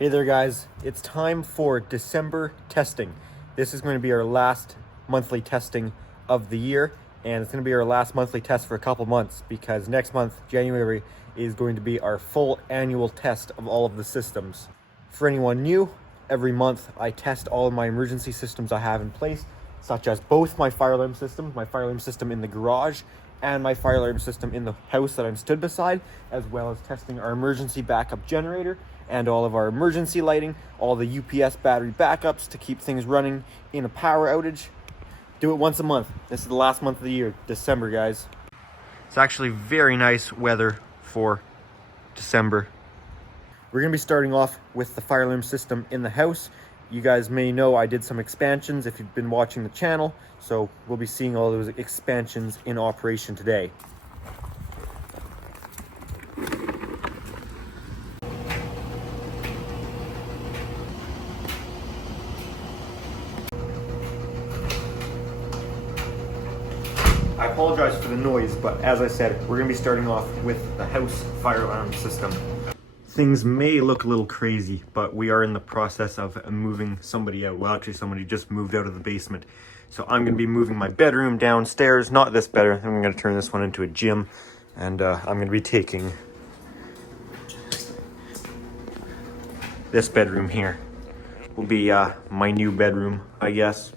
Hey there guys, it's time for December testing. This is going to be our last monthly testing of the year, and it's going to be our last monthly test for a couple months because next month, January, is going to be our full annual test of all of the systems. For anyone new, every month I test all of my emergency systems I have in place, such as both my fire alarm system in the garage, and my fire alarm system in the house that I'm stood beside, as well as testing our emergency backup generator and all of our emergency lighting, all the UPS battery backups to keep things running in a power outage. Do it once a month. This is the last month of the year, December, guys. It's actually very nice weather for December. We're gonna be starting off with the fire alarm system in the house. You guys may know I did some expansions if you've been watching the channel, so we'll be seeing all those expansions in operation today. I apologize for the noise, but as I said, we're gonna be starting off with the house fire alarm system. Things may look a little crazy, but we are in the process of moving somebody out. Well, actually somebody just moved out of the basement. So I'm gonna be moving my bedroom downstairs, not this bedroom. I'm gonna turn this one into a gym, and I'm gonna be taking this bedroom here. Will be my new bedroom, I guess.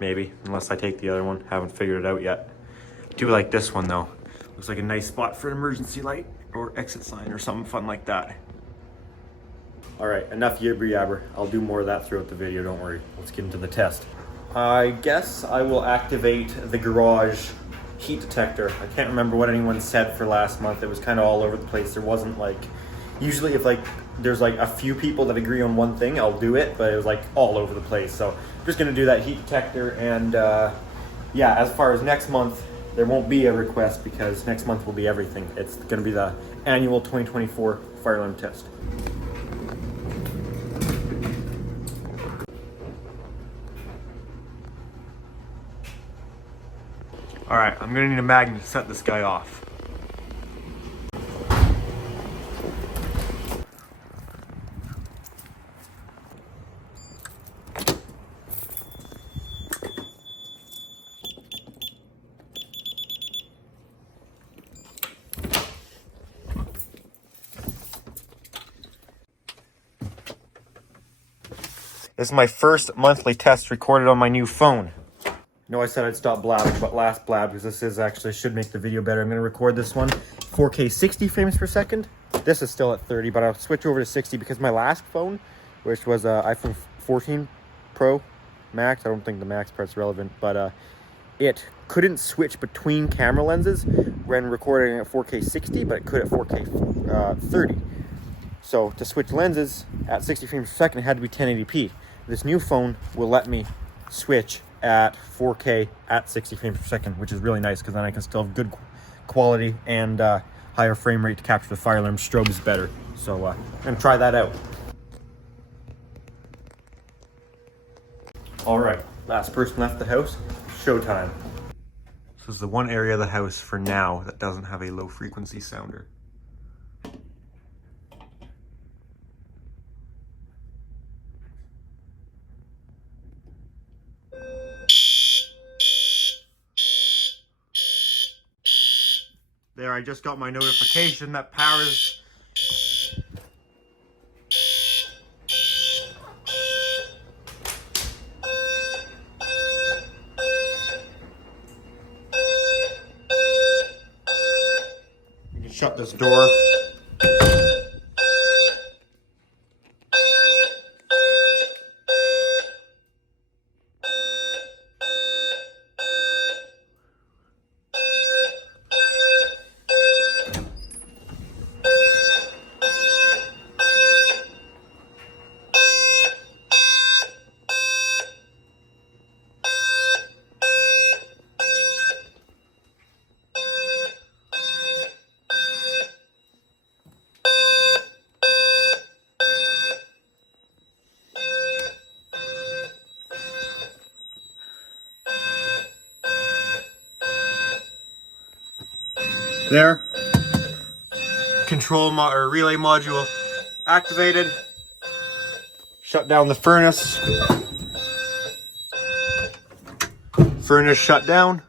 Maybe, unless I take the other one. Haven't figured it out yet. Do like this one though. Looks like a nice spot for an emergency light or exit sign or something fun like that. All right, enough yibber yabber. I'll do more of that throughout the video, don't worry. Let's get into the test. I guess I will activate the garage heat detector. I can't remember what anyone said for last month. It was kind of all over the place. There wasn't like, usually if like there's like a few people that agree on one thing, I'll do it, but it was like all over the place. So I'm just gonna do that heat detector, and yeah, as far as next month, there won't be a request because next month will be everything. It's gonna be the annual 2024 fire alarm test. All right, I'm gonna need a magnet to set this guy off. This is my first monthly test recorded on my new phone. No, I said I'd stop blabbing, but last blab, because this is actually, should make the video better. I'm gonna record this one 4K 60 frames per second. This is still at 30, but I'll switch over to 60 because my last phone, which was iPhone 14 Pro Max, I don't think the Max part's relevant, but it couldn't switch between camera lenses when recording at 4K 60, but it could at 4K 30. So to switch lenses at 60 frames per second, it had to be 1080p. This new phone will let me switch at 4K at 60 frames per second, which is really nice because then I can still have good quality and higher frame rate to capture the fire alarm strobes better. So I'm gonna try that out. All right, last person left the house, showtime. This is the one area of the house for now that doesn't have a low frequency sounder. There, I just got my notification that powers. You can shut this door. There. Control or relay module activated. Shut down the furnace. Furnace shut down.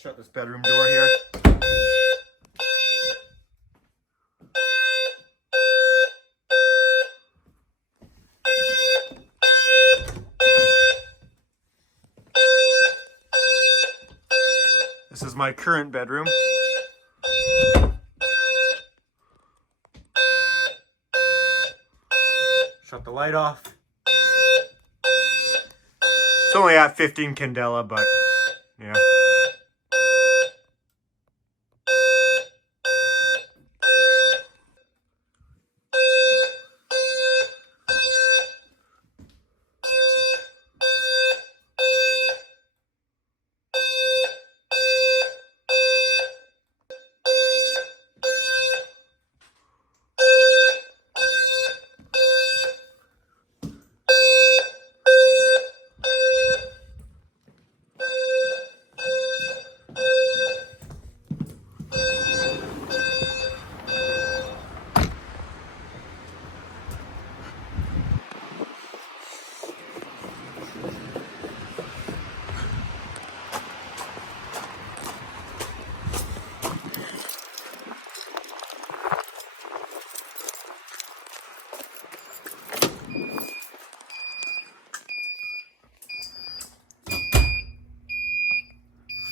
Shut this bedroom door here. This is my current bedroom. Shut the light off. It's only at 15 candela, but yeah.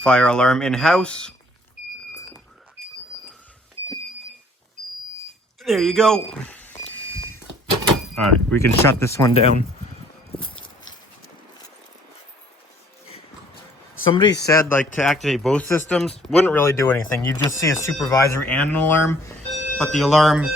Fire alarm in-house. There you go. All right, we can shut this one down. Somebody said like to activate both systems wouldn't really do anything. You just see a supervisory and an alarm, but the alarm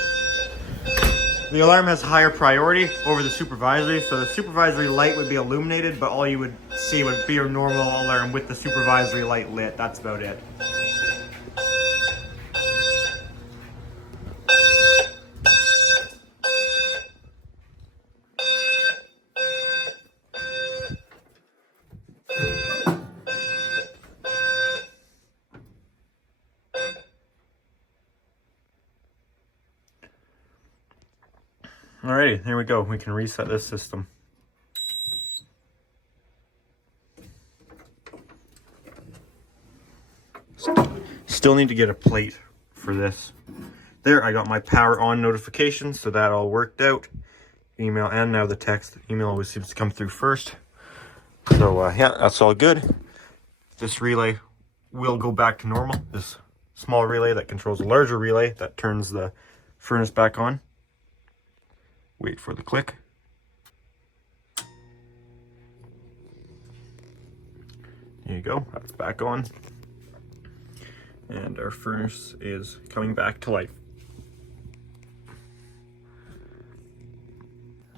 has higher priority over the supervisory. So the supervisory light would be illuminated, but all you would see would be your normal alarm with the supervisory light lit. That's about it. Alrighty, there we go. We can reset this system. Still need to get a plate for this. There, I got my power on notification, so that all worked out. Email and now the text. Email always seems to come through first. So yeah, that's all good. This relay will go back to normal. This small relay that controls a larger relay that turns the furnace back on. Wait for the click. There you go, that's back on. And our furnace is coming back to life.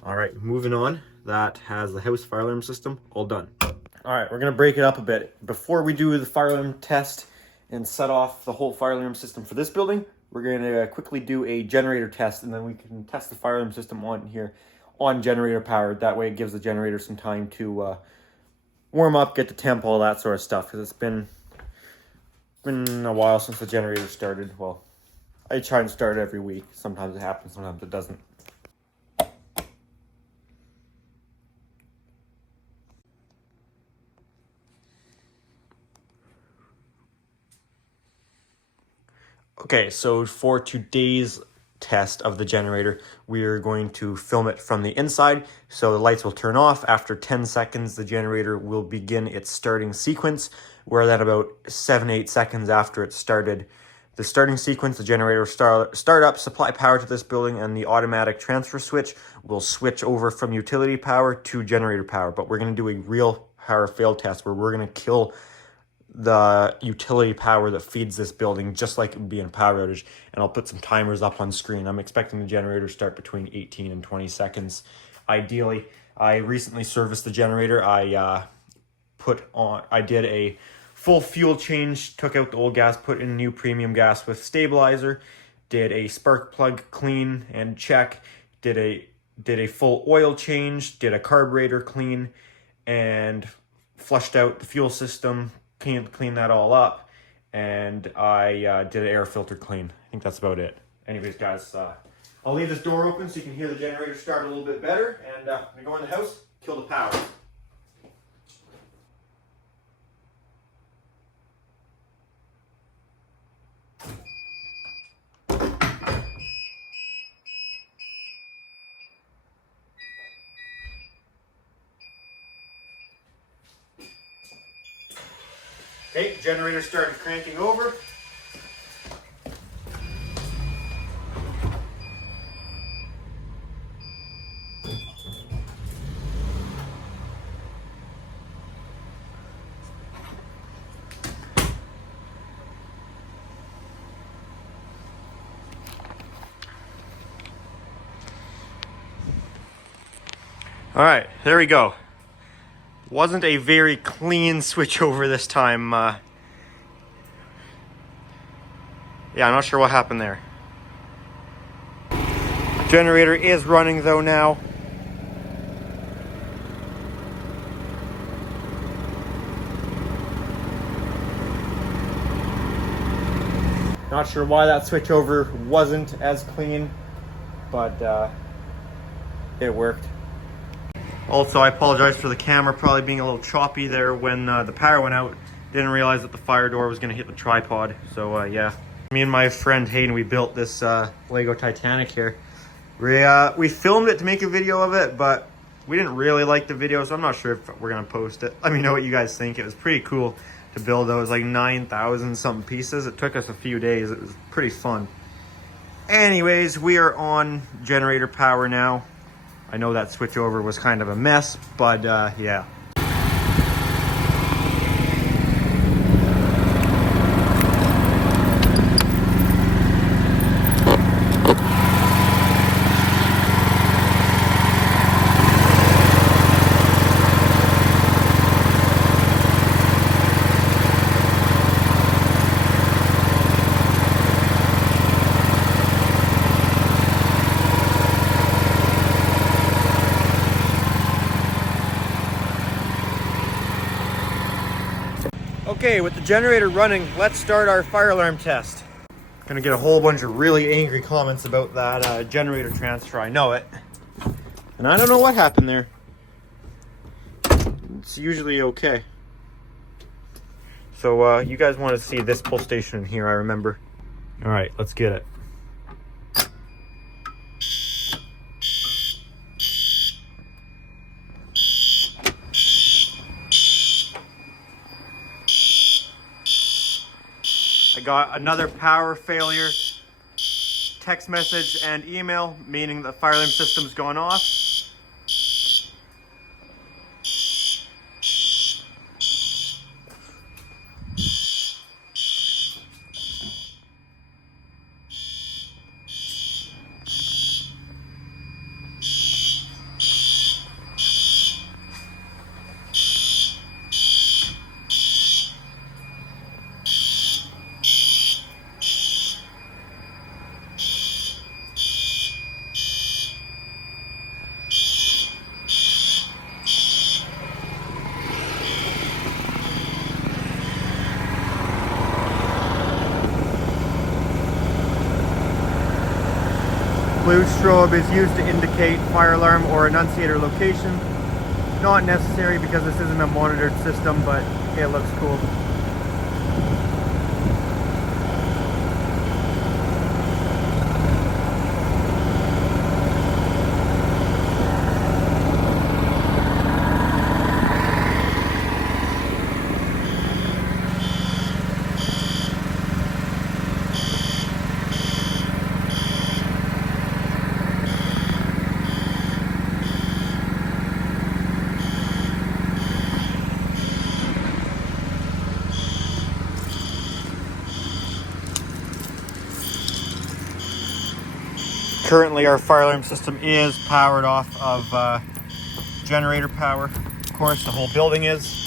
All right, moving on. That has the house fire alarm system all done. All right, we're gonna break it up a bit. Before we do the fire alarm test and set off the whole fire alarm system for this building, we're gonna quickly do a generator test, and then we can test the fire alarm system on here on generator powered. That way it gives the generator some time to warm up, get the temp, all that sort of stuff, because it's been a while since the generator started. Well, I try and start every week. Sometimes it happens, sometimes it doesn't. Okay, so for today's test of the generator, we are going to film it from the inside. So the lights will turn off. After 10 seconds, the generator will begin its starting sequence, where then about 7-8 seconds after it started the starting sequence, the generator will start up, supply power to this building, and the automatic transfer switch will switch over from utility power to generator power. But we're going to do a real power fail test where we're going to kill the utility power that feeds this building, just like it would be in a power outage. And I'll put some timers up on screen. I'm expecting the generator to start between 18 and 20 seconds, ideally. I recently serviced the generator. I did a full fuel change, took out the old gas, put in new premium gas with stabilizer, did a spark plug clean and check, did a full oil change, did a carburetor clean, and flushed out the fuel system, cleaned that all up, and I did an air filter clean. I think that's about it. Anyways, guys, I'll leave this door open so you can hear the generator start a little bit better, and I'm gonna go in the house, kill the power. Okay, generator started cranking over. All right, there we go. Wasn't a very clean switch over this time. Yeah, I'm not sure what happened there. Generator is running though now. Not sure why that switchover wasn't as clean, but it worked. Also, I apologize for the camera probably being a little choppy there when the power went out. Didn't realize that the fire door was gonna hit the tripod, so yeah. Me and my friend Hayden, we built this Lego Titanic here. We filmed it to make a video of it, but we didn't really like the video, so I'm not sure if we're gonna post it. Let me know what you guys think. It was pretty cool to build those, like 9,000 something pieces. It took us a few days. It was pretty fun. Anyways, we are on generator power now. I know that switchover was kind of a mess, but yeah. Okay, with the generator running, let's start our fire alarm test. Gonna get a whole bunch of really angry comments about that generator transfer, I know it. And I don't know what happened there. It's usually okay. So you guys want to see this pull station in here, I remember. All right, let's get it. I got another power failure text message and email, meaning the fire alarm system's gone off. Blue strobe is used to indicate fire alarm or annunciator location. Not necessary because this isn't a monitored system, but it looks cool. Currently our fire alarm system is powered off of generator power. Of course, the whole building is.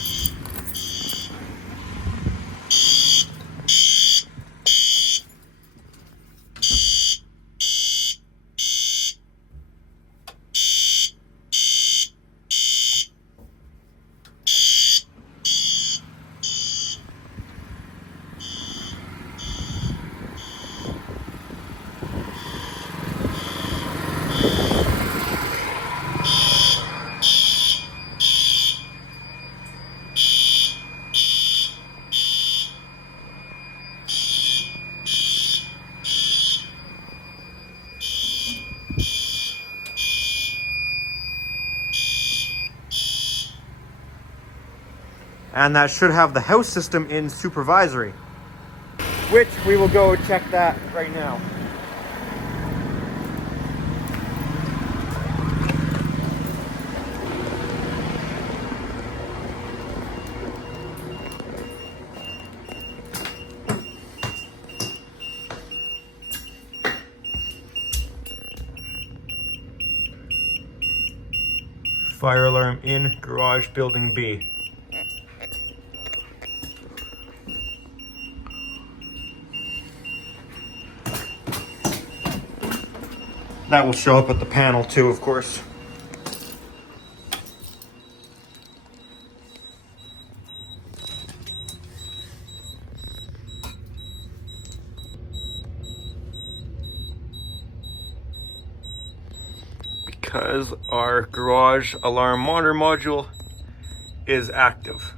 And that should have the house system in supervisory, which we will go check that right now. Fire alarm in garage building B. That will show up at the panel too, of course. Because our garage alarm monitor module is active.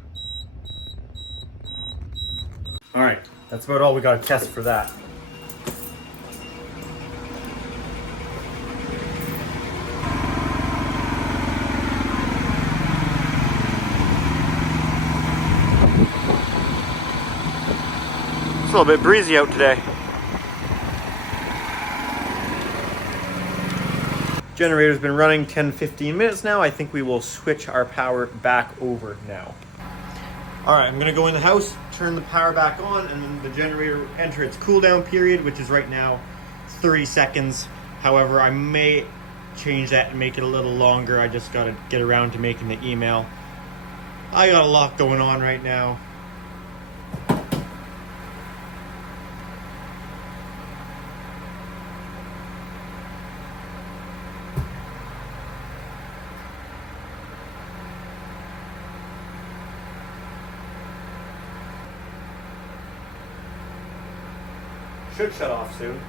All right, that's about all we got to test for that. It's a little bit breezy out today. Generator's been running 10-15 minutes now. I think we will switch our power back over now. All right, I'm gonna go in the house, turn the power back on, and then the generator enter its cool down period, which is right now 30 seconds. However, I may change that and make it a little longer. I just gotta get around to making the email. I got a lot going on right now. Should shut off soon.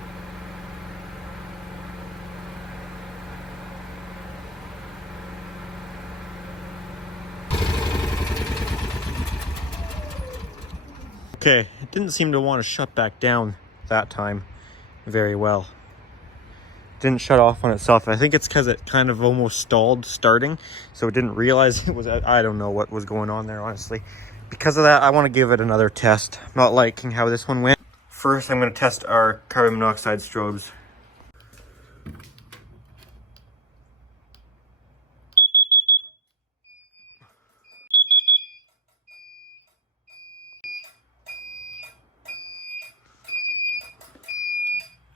Okay, it didn't seem to want to shut back down that time very well. Didn't shut off on itself. I think it's because it kind of almost stalled starting, so it didn't realize it was, I don't know what was going on there, honestly. Because of that, I want to give it another test. I'm not liking how this one went. First, I'm going to test our carbon monoxide strobes.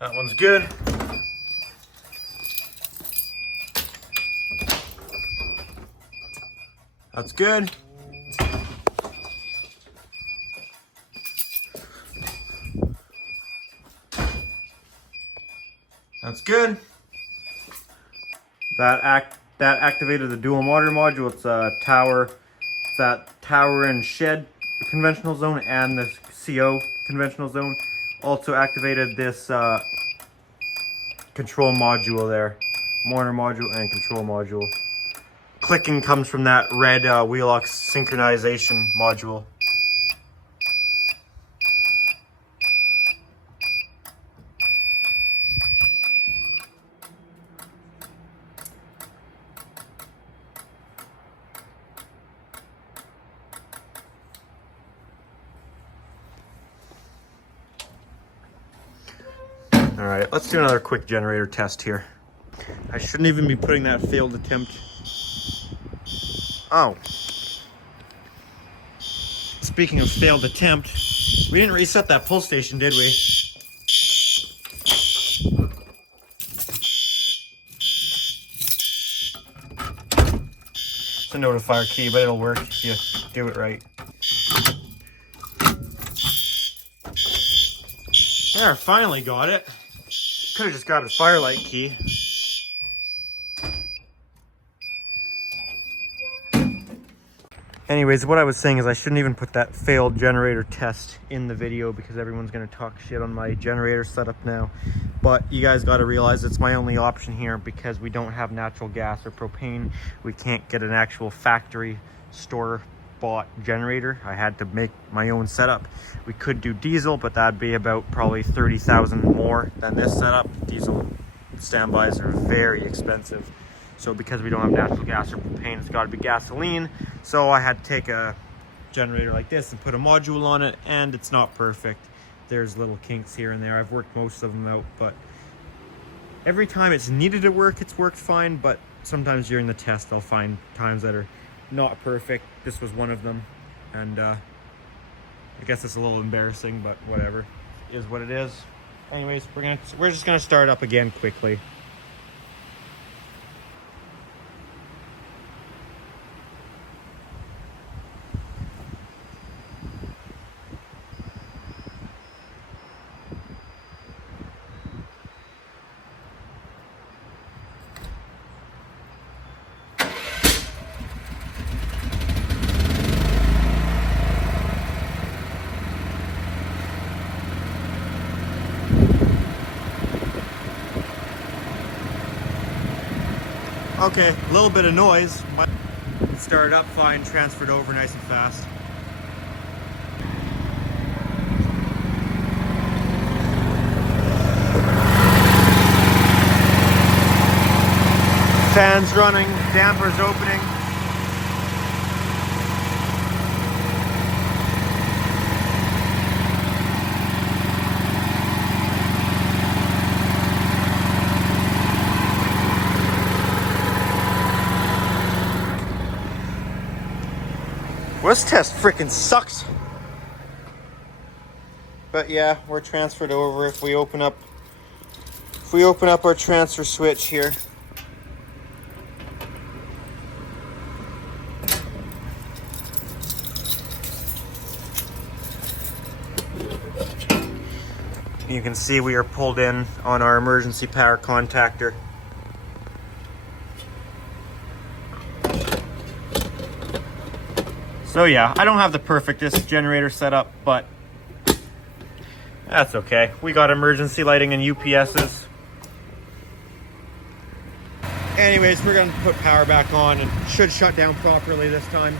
That one's good. That's good. That's good. That activated the dual monitor module. It's a tower. It's that tower and shed conventional zone and the CO conventional zone. Also activated this control module there. Monitor module and control module. Clicking comes from that red wheel-lock synchronization module. All right, let's do another quick generator test here. I shouldn't even be putting that failed attempt. Oh. Speaking of failed attempt, we didn't reset that pull station, did we? It's a notifier key, but it'll work if you do it right. There, finally got it. Could have just grabbed a firelight key. Anyways, what I was saying is I shouldn't even put that failed generator test in the video because everyone's going to talk shit on my generator setup now. But you guys got to realize it's my only option here because we don't have natural gas or propane. We can't get an actual factory store bought generator. I had to make my own setup. We could do diesel, but that'd be about probably 30,000 more than this setup. Diesel standbys are very expensive. So because we don't have natural gas or propane, it's got to be gasoline. So I had to take a generator like this and put a module on it, and it's not perfect. There's little kinks here and there. I've worked most of them out, but every time it's needed to work, it's worked fine. But sometimes during the test, I'll find times that are not perfect. This was one of them, and I guess it's a little embarrassing, but whatever. It is what it is. Anyways, we're just gonna start up again quickly. Okay, a little bit of noise. Started up fine, transferred over nice and fast. Fans running, dampers opening. Well, this test freaking sucks. But yeah, we're transferred over. If we open up our transfer switch here. You can see we are pulled in on our emergency power contactor. So yeah, I don't have the perfectest generator setup, but that's okay. We got emergency lighting and UPSs. Anyways, we're gonna put power back on and should shut down properly this time.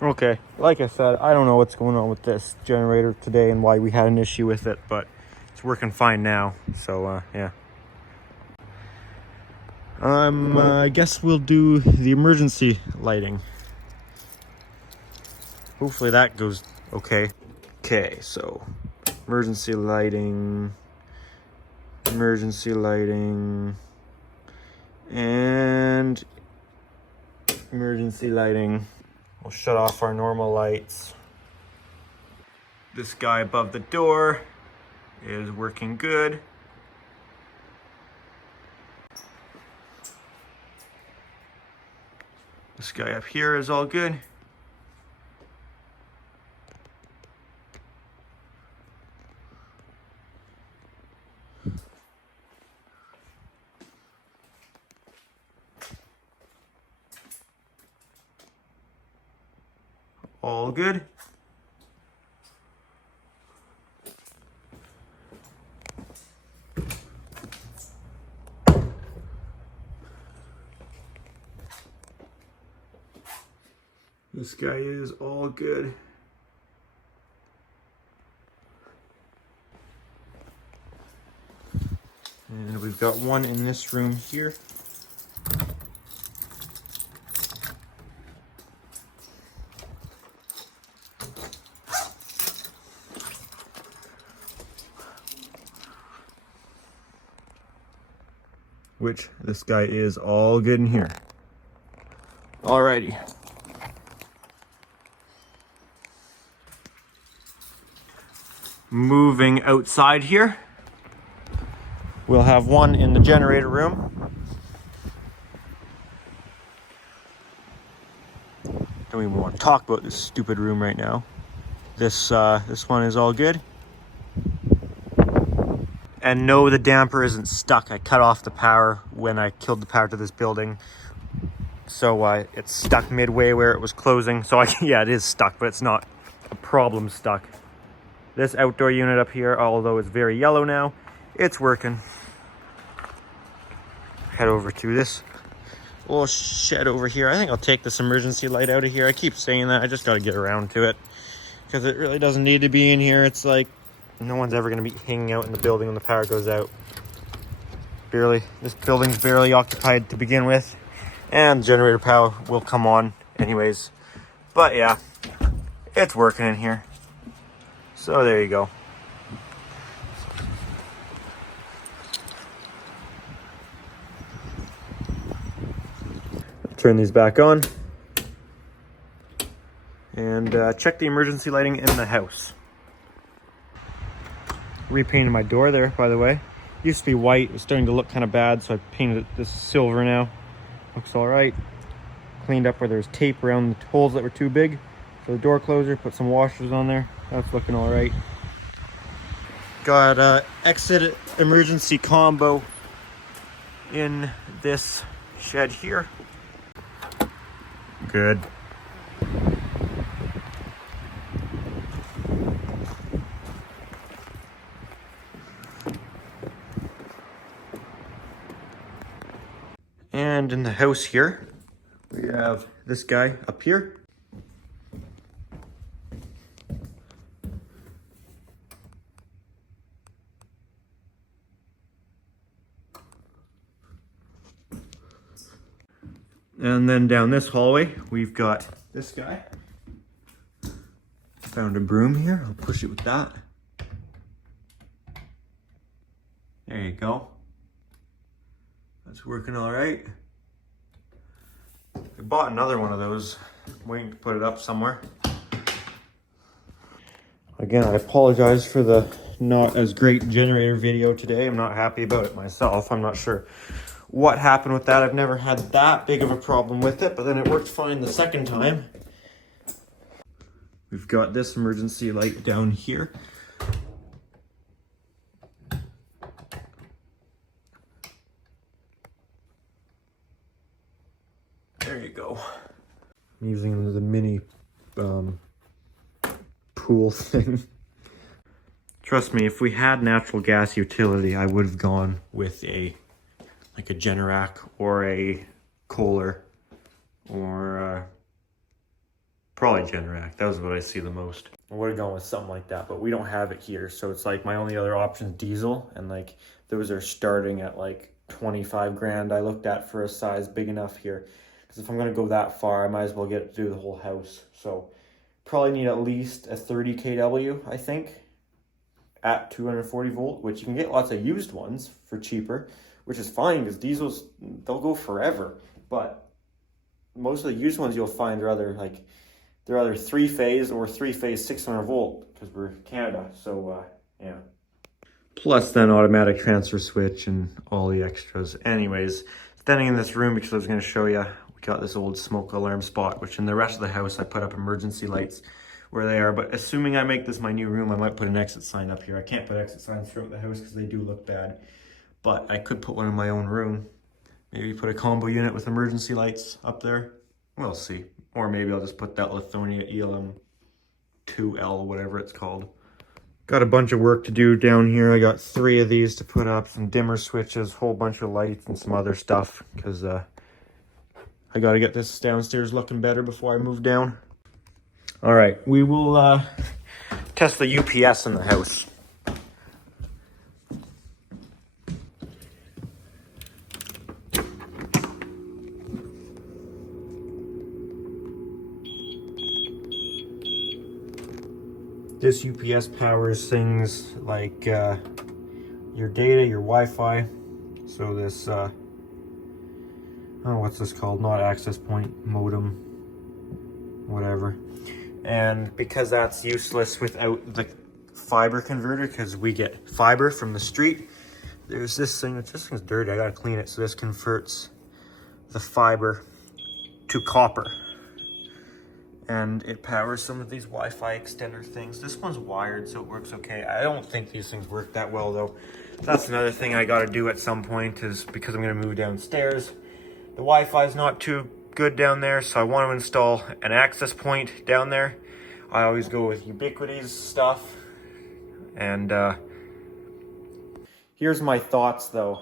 Okay, like I said, I don't know what's going on with this generator today and why we had an issue with it, but it's working fine now, so yeah. I guess we'll do the emergency lighting. Hopefully that goes okay. Okay, so emergency lighting, and emergency lighting. We'll shut off our normal lights. This guy above the door is working good. This guy up here is all good. All good. This guy is all good. And we've got one in this room here. which this guy is all good in here. Alrighty. Moving outside here, we'll have one in the generator room. Don't even want to talk about this stupid room right now. This one is all good. And no, the damper isn't stuck. I cut off the power when I killed the power to this building. So it's stuck midway where it was closing. So yeah, it is stuck, but it's not a problem stuck. This outdoor unit up here, although it's very yellow now, it's working. Head over to this little shed over here. I think I'll take this emergency light out of here. I keep saying that, I just gotta get around to it. Because it really doesn't need to be in here. It's like, no one's ever gonna be hanging out in the building when the power goes out. This building's barely occupied to begin with. And generator power will come on anyways. But yeah, it's working in here. So there you go. Turn these back on. And check the emergency lighting in the house. Repainted my door there, by the way. Used to be white, it's starting to look kind of bad, so I painted it this silver now. Looks all right. Cleaned up where there's tape around the holes that were too big for the door closer. Put some washers on there. That's looking all right. Got exit emergency combo in this shed here. Good. And in the house here, we have this guy up here. And then down this hallway, we've got this guy. Found a broom here, I'll push it with that. There you go. That's working all right. I bought another one of those. I'm waiting to put it up somewhere. Again, I apologize for the not as great generator video today. I'm not happy about it myself. I'm not sure what happened with that. I've never had that big of a problem with it, but then it worked fine the second time. We've got this emergency light down here. There you go. I'm using the mini pool thing. Trust me, if we had natural gas utility, I would have gone with like a Generac or a Kohler or probably Generac. That was what I see the most. I would have gone with something like that, but we don't have it here. So it's like my only other option is diesel, and like those are starting at like 25 grand I looked at for a size big enough here. Because if I'm gonna go that far, I might as well get it to do the whole house. So probably need at least a 30 kW, I think, at 240 volt, which you can get lots of used ones for cheaper, which is fine because diesels, they'll go forever. But most of the used ones you'll find they're either three-phase or three-phase 600 volt because we're Canada. So yeah. Plus then automatic transfer switch and all the extras. Anyways, standing in this room because I was going to show you, we got this old smoke alarm spot, which in the rest of the house I put up emergency lights where they are. But assuming I make this my new room, I might put an exit sign up here. I can't put exit signs throughout the house because they do look bad. But I could put one in my own room. Maybe put a combo unit with emergency lights up there. We'll see. Or maybe I'll just put that Lithonia ELM 2L, whatever it's called. Got a bunch of work to do down here. I got 3 of these to put up, some dimmer switches, whole bunch of lights and some other stuff because I got to get this downstairs looking better before I move down. All right, we will test the UPS in the house. This UPS powers things like your data, your Wi-Fi. So this oh, what's this called? Not access point, modem, whatever. And because that's useless without the fiber converter, because we get fiber from the street, there's this thing, this thing's dirty, I gotta clean it. So this converts the fiber to copper. And it powers some of these Wi-Fi extender things. This one's wired, so it works okay. I don't think these things work that well though. That's another thing I gotta do at some point, is because I'm gonna move downstairs. The Wi-Fi is not too good down there, so I want to install an access point down there. I always go with Ubiquity's stuff. And here's my thoughts though.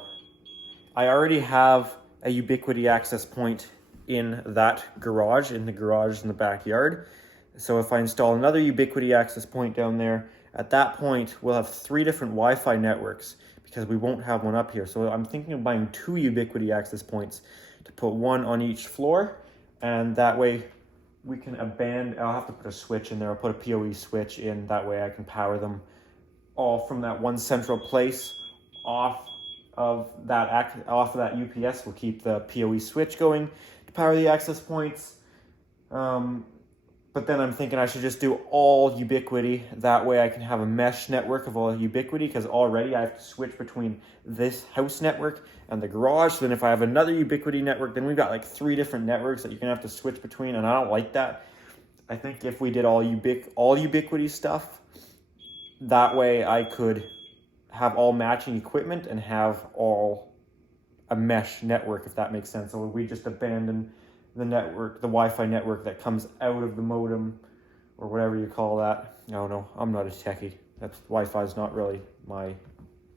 I already have a Ubiquity access point in that garage, in the backyard. So if I install another Ubiquity access point down there, at that point we'll have 3 different Wi-Fi networks because we won't have one up here. So I'm thinking of buying 2 Ubiquity access points to put one on each floor, and that way we can abandon. I'll have to put a switch in there. I'll put a PoE switch in, that way I can power them all from that one central place. Off of that UPS will keep the PoE switch going to power the access points. But then I'm thinking I should just do all Ubiquity. That way I can have a mesh network of all Ubiquity, because already I have to switch between this house network and the garage. So then if I have another Ubiquity network, then we've got like 3 different networks that you're gonna have to switch between, and I don't like that. I think if we did all Ubiquity stuff, that way I could have all matching equipment and have all a mesh network, if that makes sense. So we just abandon the network, the Wi-Fi network that comes out of the modem, or whatever you call that. I don't know, I'm not a techie. Wi-Fi is not really my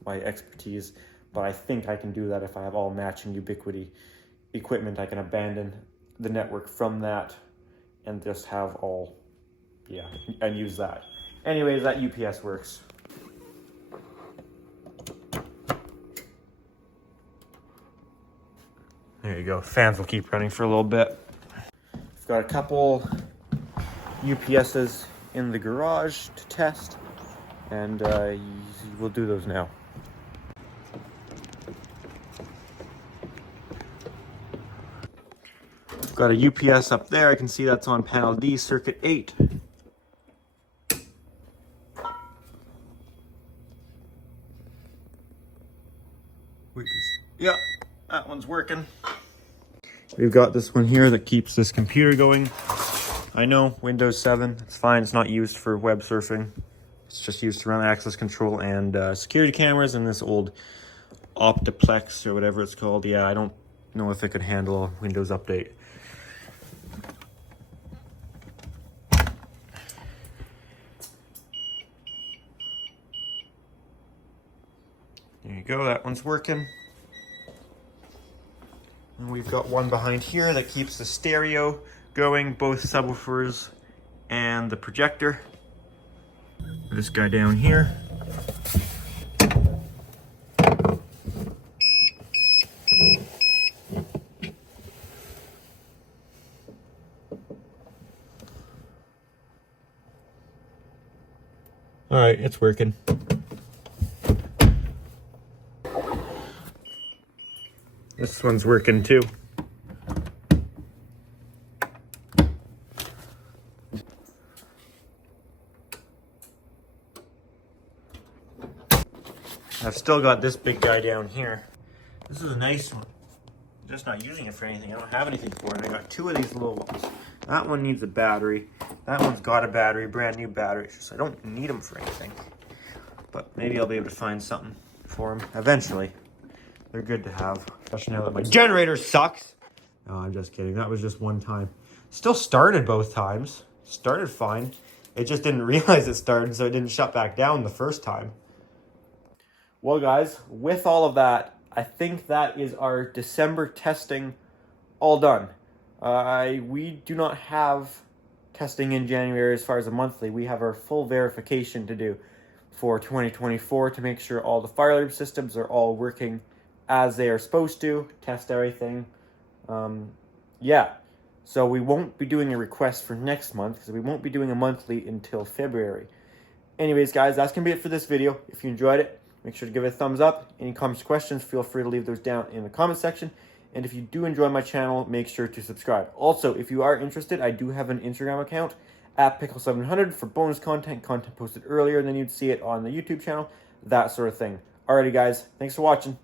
expertise, but I think I can do that if I have all matching Ubiquity equipment. I can abandon the network from that and just have all, yeah, and use that. Anyways, that UPS works. There you go. Fans will keep running for a little bit. I've got a couple UPSs in the garage to test, and we'll do those now. I've got a UPS up there. I can see that's on panel D, circuit 8. Yeah, that one's working. We've got this one here that keeps this computer going. I know, Windows 7, it's fine. It's not used for web surfing. It's just used to run access control and security cameras and this old Optiplex or whatever it's called. Yeah, I don't know if it could handle a Windows update. There you go, that one's working. And we've got one behind here that keeps the stereo going, both subwoofers and the projector. This guy down here. All right, it's working. This one's working too. I've still got this big guy down here. This is a nice one. I'm just not using it for anything. I don't have anything for it. I got 2 of these little ones. That one needs a battery. That one's got a battery, brand new battery. It's just I don't need them for anything. But maybe I'll be able to find something for them eventually. They're good to have, especially now that my generator sucks. No, I'm just kidding. That was just one time. Still started both times. Started fine. It just didn't realize it started, so it didn't shut back down the first time. Well, guys, with all of that, I think that is our December testing all done. We do not have testing in January as far as a monthly. We have our full verification to do for 2024 to make sure all the fire alarm systems are all working as they are supposed to, test everything. Yeah, so we won't be doing a request for next month because we won't be doing a monthly until February. Anyways, guys, that's going to be it for this video. If you enjoyed it, make sure to give it a thumbs up. Any comments or questions, feel free to leave those down in the comment section. And if you do enjoy my channel, make sure to subscribe. Also, if you are interested, I do have an Instagram account at Pickle700 for bonus content posted earlier than you'd see it on the YouTube channel, that sort of thing. Alrighty guys, thanks for watching.